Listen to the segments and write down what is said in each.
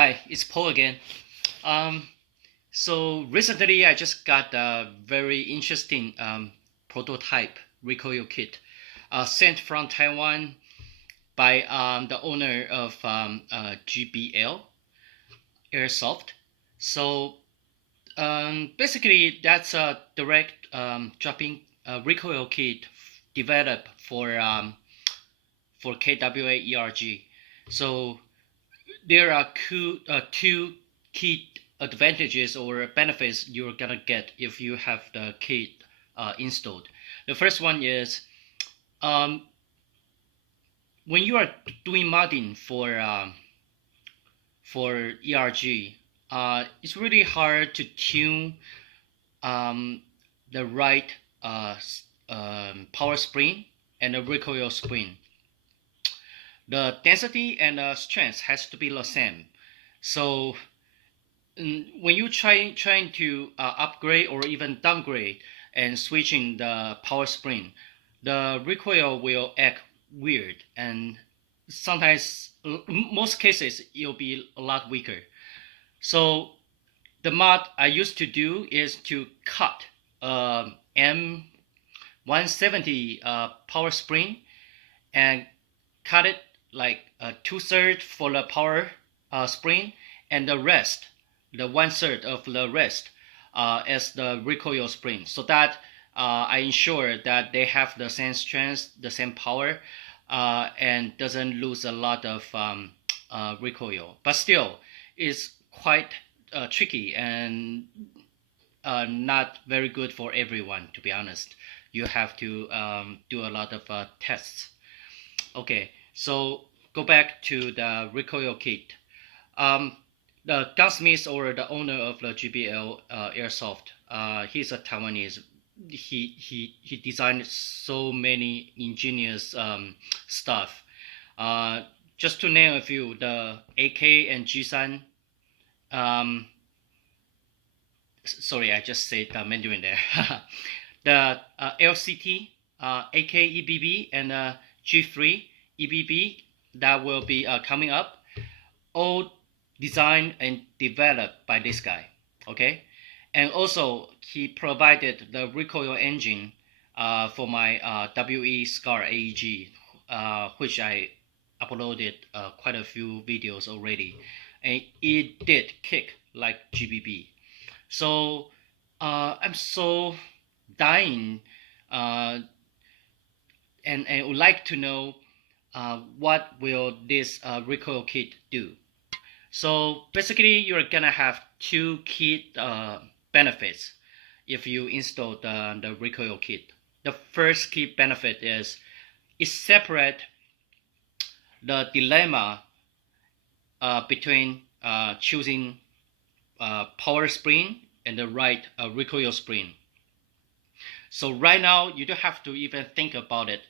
Hi, it's Paul again. So recently I just got a very interesting prototype recoil kit sent from Taiwan by the owner of GBL Airsoft. So basically that's a direct dropping recoil kit developed for KWA ERG. So there are two key advantages or benefits you're gonna get if you have the kit installed. The first one is when you are doing modding for ERG, it's really hard to tune the right power spring and the recoil spring. The density and the strength has to be the same. So when you trying to upgrade or even downgrade and switching the power spring, the recoil will act weird, and sometimes, most cases, it'll be a lot weaker. So the mod I used to do is to cut M170 power spring and cut it like 2/3 for the power spring, and the rest, the 1/3 of the rest as the recoil spring, so that I ensure that they have the same strength, the same power, and doesn't lose a lot of recoil. But still, it's quite tricky and not very good for everyone, to be honest. You have to do a lot of tests. Okay, so go back to the recoil kit. The gunsmith or the owner of the GBL Airsoft, he's a Taiwanese. He designed so many ingenious stuff. Just to name a few, the AK and G3. Sorry, I just said Mandarin there. The LCT, AK EBB, and G3 EBB that will be coming up, all designed and developed by this guy. Okay, and also he provided the recoil engine for my WE Scar AEG, which I uploaded quite a few videos already, and it did kick like GBB. So I'm so dying and would like to know what will this recoil kit do. So basically, you're gonna have two key benefits if you install the recoil kit. The first key benefit is it separates the dilemma between choosing power spring and the right recoil spring. So right now, you don't have to even think about it.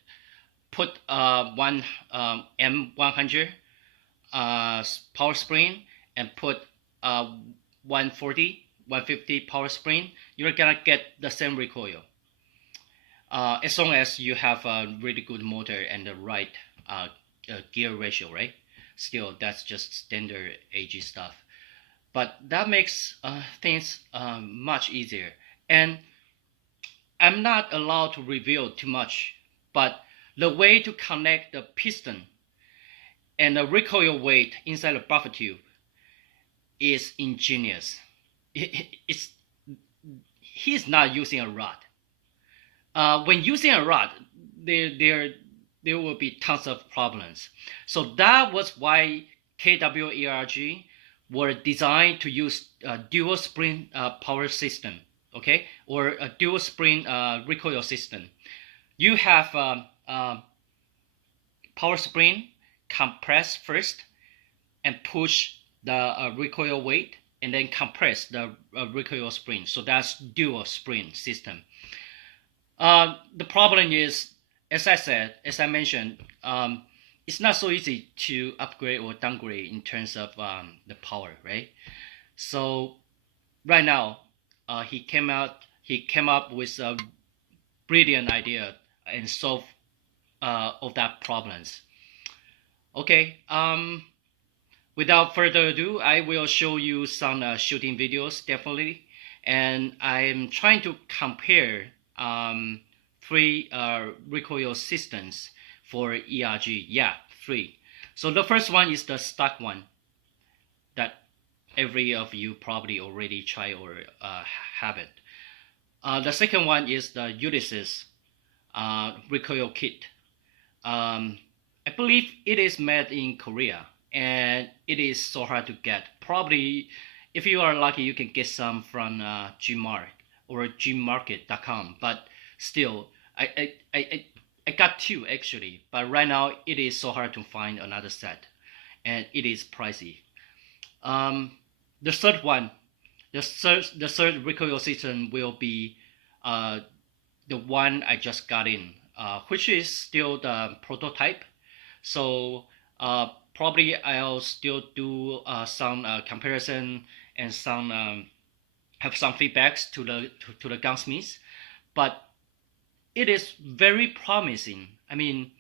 Put one M100 power spring and put 140, 150 power spring, you're gonna get the same recoil, as long as you have a really good motor and the right gear ratio, right? Still, that's just standard AG stuff, but that makes things much easier. And I'm not allowed to reveal too much, but the way to connect the piston and the recoil weight inside the buffer tube is ingenious. He's not using a rod. When using a rod, there will be tons of problems. So that was why KWA ERG were designed to use a dual spring power system, okay, or a dual spring recoil system. You have power spring compress first and push the recoil weight, and then compress the recoil spring. So that's dual spring system. The problem is, as I mentioned, it's not so easy to upgrade or downgrade in terms of the power, right? So right now, he came up with a brilliant idea and solve all that problems. Okay, without further ado, I will show you some shooting videos definitely, and I'm trying to compare three recoil systems for ERG. Yeah, three. So the first one is the stock one that every of you probably already try or have it. The second one is the Ulysses Recoil Kit. I believe it is made in Korea, and it is so hard to get. Probably, if you are lucky, you can get some from Gmart or gmarket.com. But still, I got two actually. But right now, it is so hard to find another set, and it is pricey. The third one, the third recoil system will be the one I just got in, which is still the prototype. So probably I'll still do some comparison and some have some feedbacks to the gunsmiths, but it is very promising. I mean,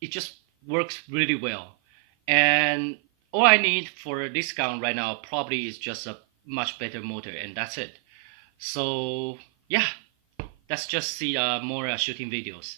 it just works really well, and all I need for this gun right now probably is just a much better motor, and that's it. So yeah, let's just see more shooting videos.